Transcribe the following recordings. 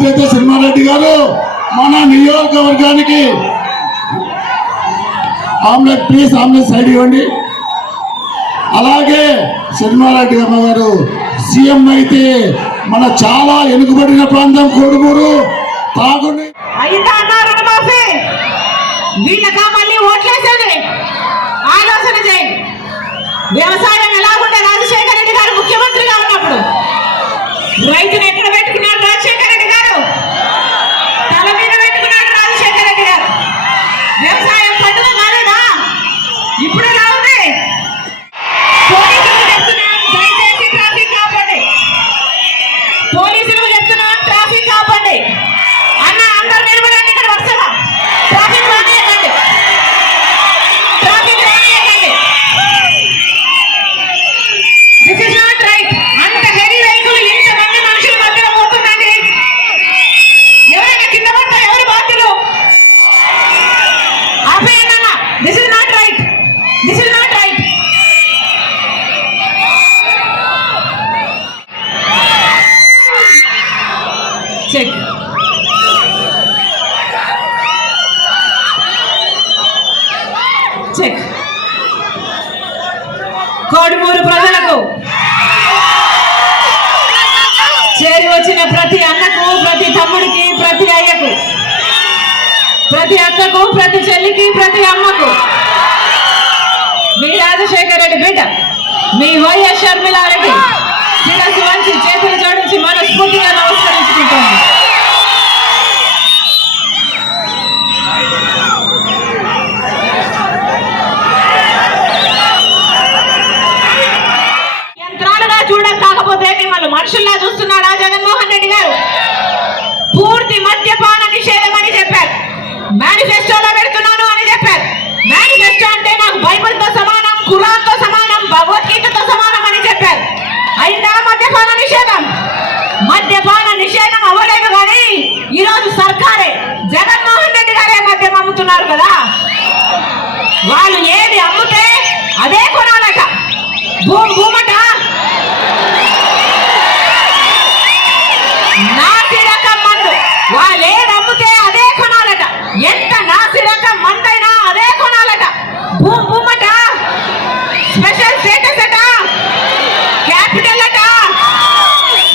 అమ్మగారు ముఖ్యమంత్రి సినిమారెడ్డి గారు మన నియోజకవర్గానికి ఆమ్లెట్ ప్లీజ్ ఆమ్లెట్ సైడ్ ఇవ్వండి. అలాగే సినిమారెడ్డి అమ్మగారు సీఎం అయితే మన చాలా వెనుకబడిన ప్రాంతం కోడుమూరు. తాగుని వీళ్ళకా మళ్ళీ ఓట్లేసేది? ఆలోచన చేయండి వ్యవసాయం ఎలాగుండే రాజశేఖర రెడ్డి గారు ముఖ్యమంత్రిగా ఉన్నప్పుడు రైతు అక్కకు ప్రతి చెల్లికి ప్రతి అమ్మకు. మీ రాజశేఖర రెడ్డి బిడ్డ మీ వైఎస్ షర్మిలారెడ్డి శిరస్సు వంచి చేతులు జోడించి మనస్ఫూర్తిగా నమస్కరించుకుంటాను. యంత్రాలుగా చూడడం కాకపోతే మిమ్మల్ని మనుషుల్లా చూస్తున్నాడా జగన్మోహన్ రెడ్డి గారు? పూర్తి మేనిఫెస్టోలో పెడుతున్నాను అని చెప్పారు. మేనిఫెస్టో అంటే నాకు బైబిల్తో సమానం కురాన్తో సమానం భగవద్గీతతో సమానం అని చెప్పారు. అయిందా మద్యపాన నిషేధం. మద్యపాన నిషేధం అవ్వలేదు కానీ ఈ రోజు సర్కారే జగన్మోహన్ రెడ్డి గారే మద్యం అమ్ముతున్నారు కదా. వాళ్ళు ఏది అమ్ముతే అదే కొనాలట. భూమి భూమట నాసి రకం మందు వాళ్ళు ఏది అమ్ముతే అదే కొనాలట ఎంత నాసి రకం మందైనా అదే కొనాలట భూమి భూమట స్పెషల్ స్టేటస్ అట క్యాపిటల్ అట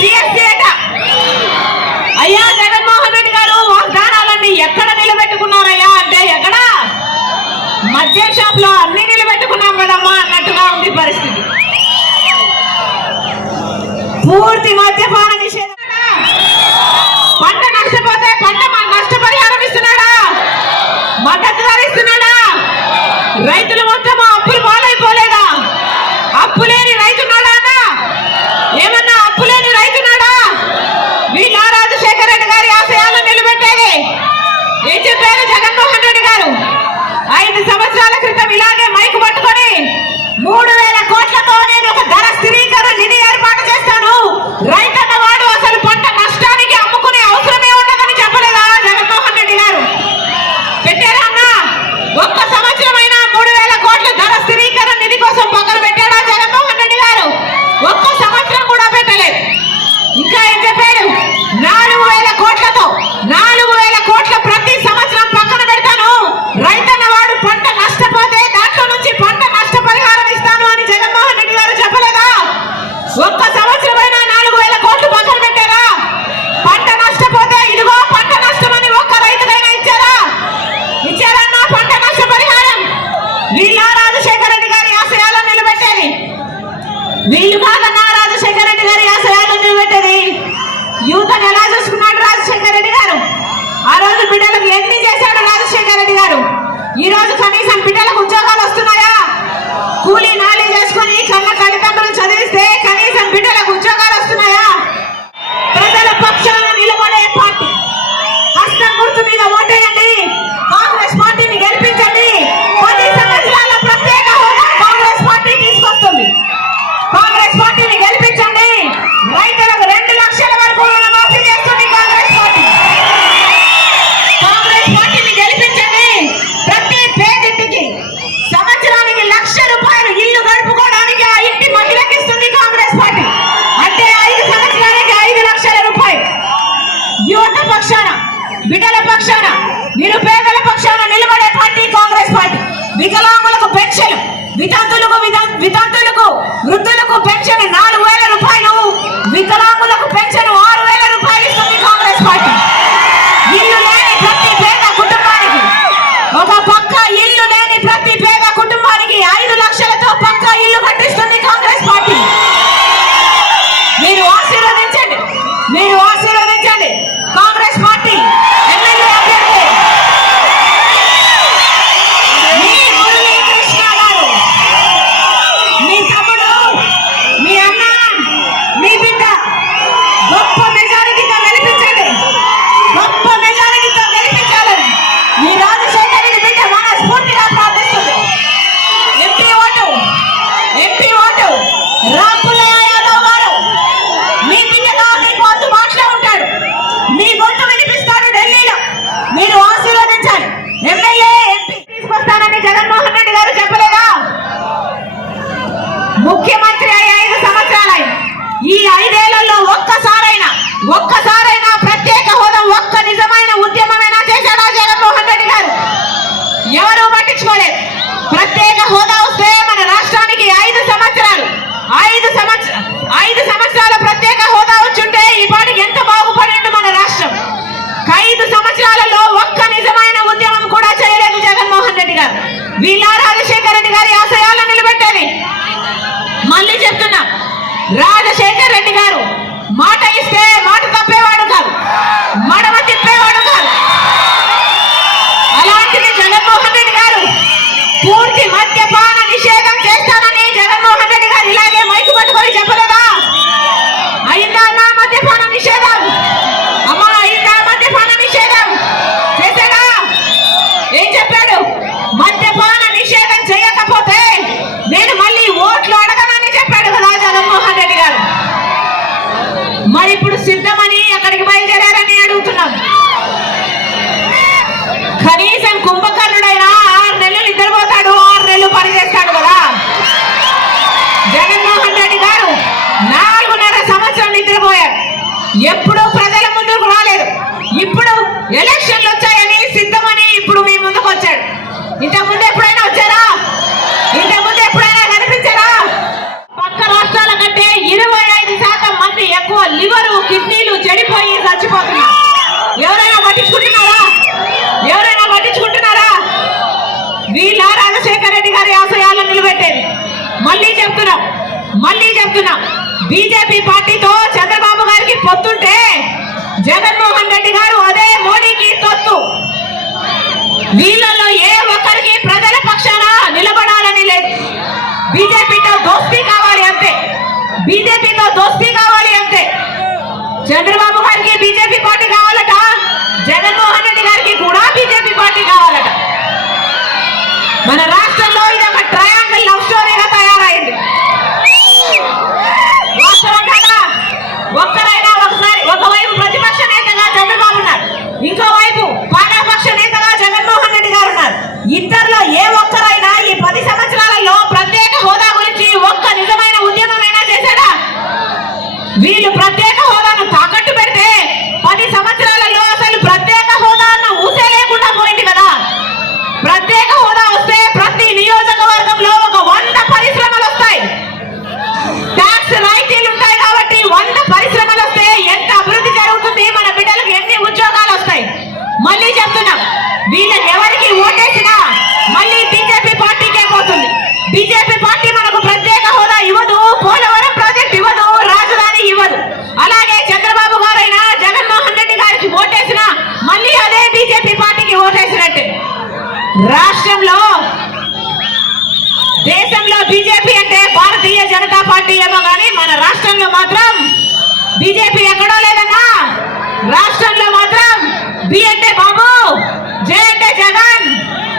డిఎస్సీ అట అయ్యా జగన్మోహన్ రెడ్డి గారు వాగ్దానాలన్నీ ఎక్కడ నిలబెట్టుకున్నారయ్యా అంటే ఎక్కడ మద్యం షాప్ లో అన్ని నిలబెట్టుకున్నాం కదమ్మా అన్నట్టుగా ఉంది పరిస్థితి. పూర్తి మద్యపాన నిషేధం పంట నష్టపోతే పంట మా నష్టపరిహారం ఇస్తున్నాడా మద్దతు ధర ఇస్తున్నాడా రైతులు మొత్తం అప్పులు పాలైపోలేదా అప్పు లేని రైతున్నాడా అన్న ఏమన్నా అప్పు లేని రైతున్నాడా వీళ్ళ రాజశేఖర రెడ్డి గారి ఆశయాలను నిలబెట్టేది ఏం చెప్పారు జగన్మోహన్ రెడ్డి గారు ఐదు సంవత్సరాల క్రితం ఇలాగే మైకు పట్టుకొని మూడు బిడ్డల పక్షాన నిరుపేదల పక్షాన నిలబడే పార్టీ కాంగ్రెస్ పార్టీ. వికలాంగులకు పెన్షన్ వితంతులకు వితంతులకు వృద్ధులకు పెన్షన్ నాలుగు వేల రూపాయలు వికలాంగులకు పెన్షన్ ఆరు వేల రూపాయలు ఇస్తుంది కాంగ్రెస్ పార్టీ. పార్టీతో చంద్రబాబు గారికి పొత్తుంటే జగన్మోహన్ రెడ్డి గారు అదే మోడీకి తొత్తు. వీళ్ళలో ఏ ఒక్కరికి ప్రజల పక్షాన నిలబడాలని లేదు. బీజేపీతో దోస్తీ కావాలి అంతే. బీజేపీతో దోస్తీ కావాలి అంతే. చంద్రబాబు గారికి బీజేపీ పార్టీ కావాలట. జగన్మోహన్ రెడ్డి గారికి కూడా బీజేపీ పార్టీ కావాలట. రాష్ట్రంలో దేశంలో బీజేపీ అంటే భారతీయ జనతా పార్టీ ఏమో కానీ మన రాష్ట్రంలో మాత్రం బీజేపీ ఎక్కడో లేదన్నా. రాష్ట్రంలో మాత్రం బి అంటే బాబు జే అంటే జగన్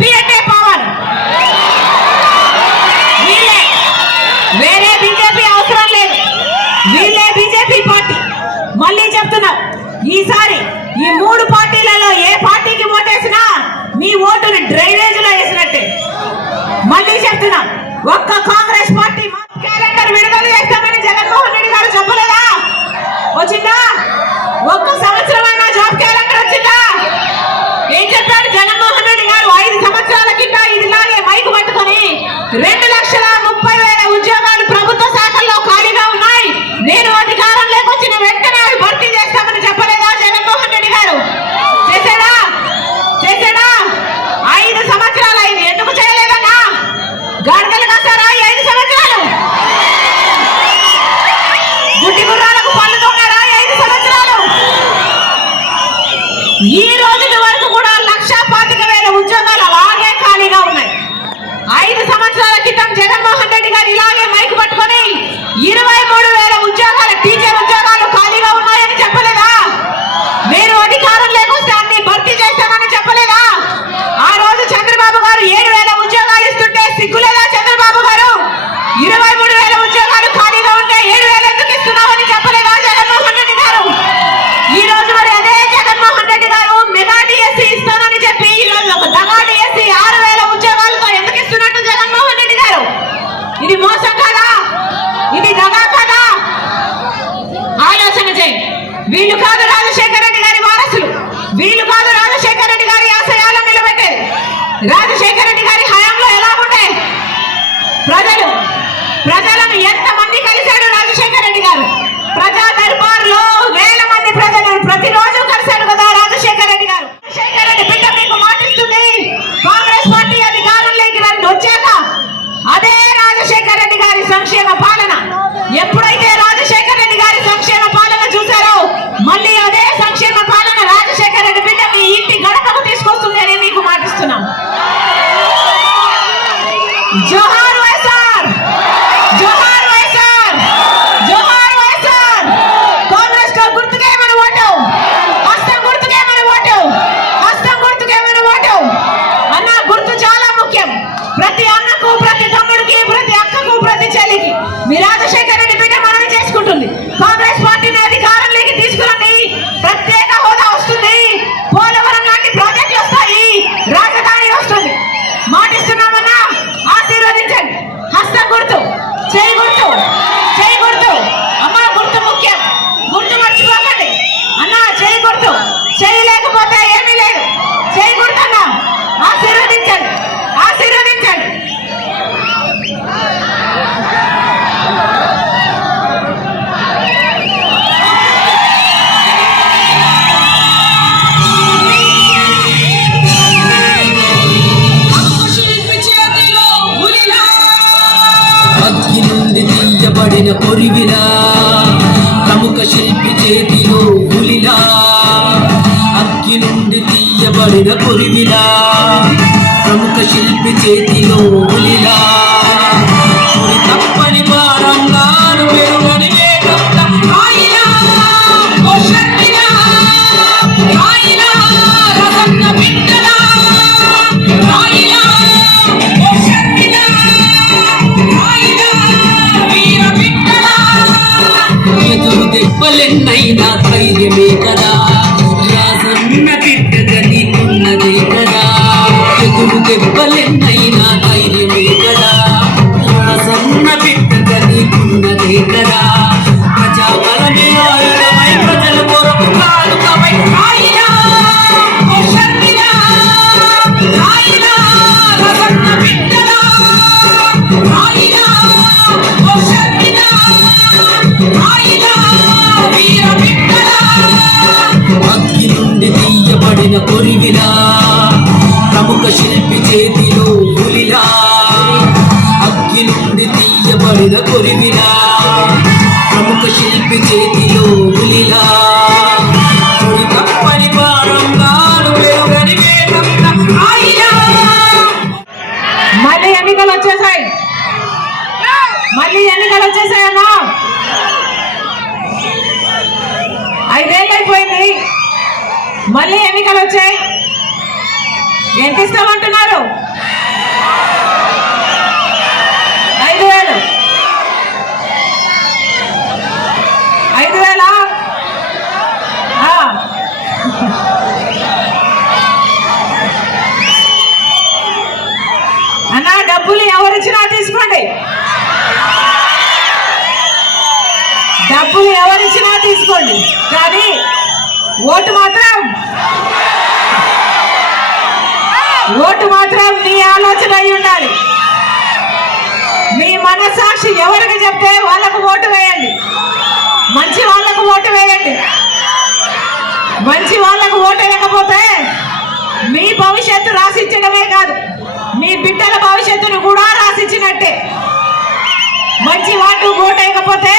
పి అంటే పవన్. వేరే బీజేపీ అవసరం లేదు. వీళ్ళే బీజేపీ పార్టీ. మళ్ళీ చెప్తున్నారు ఈసారి ఈ మూడు పార్టీలలో ఏ పార్టీకి ఓటేసినా మీ ఓటుని డ్రైనేజ్లో వేసినట్టే. మళ్ళీ చెప్తున్నా ఒక్క కాంగ్రెస్ పార్టీ క్యాలెండర్ విడుదల చేస్తామని జగన్మోహన్ రెడ్డి గారు చెప్పలేదా? వచ్చిందా? ఒక్క సంవత్సరం అయినా జాబ్ క్యాలెండర్ వచ్చిందా? ఏం చెప్పాడు జగన్మోహన్ రెడ్డి గారు? ఐదు సంవత్సరాల కింద ఇదిలాగే మైకు పట్టుకొని రెండు మళ్ళీ ఎన్నికలు వచ్చాయి? ఎంత ఇస్తామంటున్నారు ఐదు వేలు. ఐదు వేల? అన్న డబ్బులు ఎవరిచ్చినా తీసుకోండి. డబ్బులు ఎవరిచ్చినా తీసుకోండి. కానీ ఓటు మాత్రం ఓటు మాత్రం మీ ఆలోచన అయి ఉండాలి. మీ మనసాక్షి ఎవరికి చెప్తే వాళ్ళకు ఓటు వేయండి. మంచి వాళ్ళకు ఓటు వేయండి. మంచి వాళ్ళకు ఓటు వేయకపోతే మీ భవిష్యత్తు రాసిచ్చడమే కాదు మీ బిడ్డల భవిష్యత్తును కూడా రాసిచ్చినట్టే. మంచి వాటు ఓటు వేయకపోతే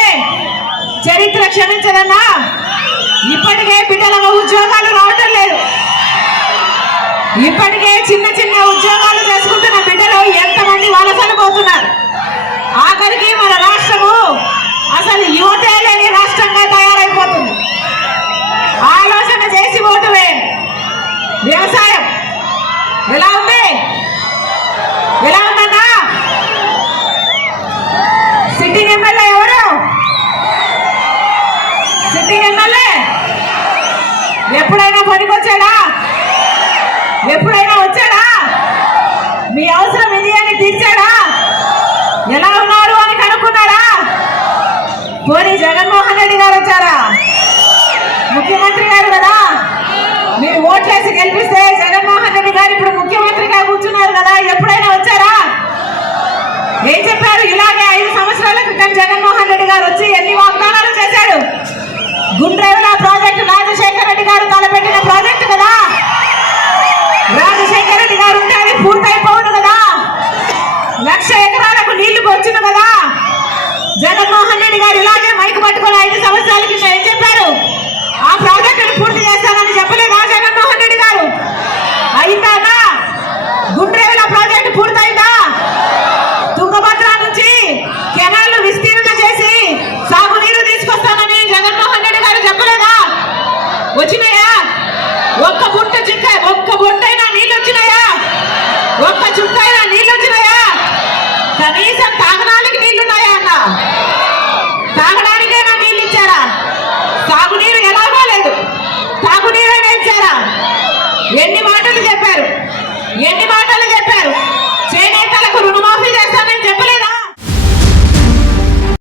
చరిత్ర క్షమించదన్నా. ఇప్పటికే బిడ్డలకు ఉద్యోగాలు రావటం లేదు. ఇప్పటికే చిన్న చిన్న ఉద్యోగాలు చేసుకుంటున్న బిడ్డలు ఎంతమంది వలసలు పోతున్నారు ఆఖరికి మన రాష్ట్రము అసలు యువతే లేని రాష్ట్రంగా తయారైపోతుంది ఆలోచన చేసి ఓటు వేయండి వ్యవసాయం ఎలా ఉంది ఎలా ఉందన్నా సిట్టింగ్ ఎమ్మెల్యే ఎవరు సిట్టింగ్ ఎమ్మెల్యే ఎప్పుడైనా పనికొచ్చాడా ఎప్పుడైనా వచ్చాడా మీ అవసరం ఇది అని తీర్చాడా ఎలా ఉన్నారు అని కనుక్కున్నారా పోనీ జగన్మోహన్ రెడ్డి గారు వచ్చారా ముఖ్యమంత్రి గారు కదా మీరు ఓట్లేసి గెలిపిస్తే జగన్మోహన్ రెడ్డి గారు ఇప్పుడు ముఖ్యమంత్రిగా కూర్చున్నారు కదా ఎప్పుడైనా వచ్చారా? ఏం చెప్పారు? ఇలాగే ఐదు సంవత్సరాల క్రితం జగన్మోహన్ రెడ్డి గారు వచ్చి ఎన్ని వాగ్దానాలు చేశాడు గుండ్రేవుల ప్రాజెక్టు రాజశేఖర రెడ్డి గారు తలపెట్టిన ప్రాజెక్టు కదా? రాజశేఖర రెడ్డి గారు ఉంటే అది పూర్తయిపోవును కదా? లక్ష ఎకరాలకు నీళ్ళు వచ్చును కదా? జగన్మోహన్ రెడ్డి గారు ఇలాగే మైకుపట్టుకొని ఐదు ఇలా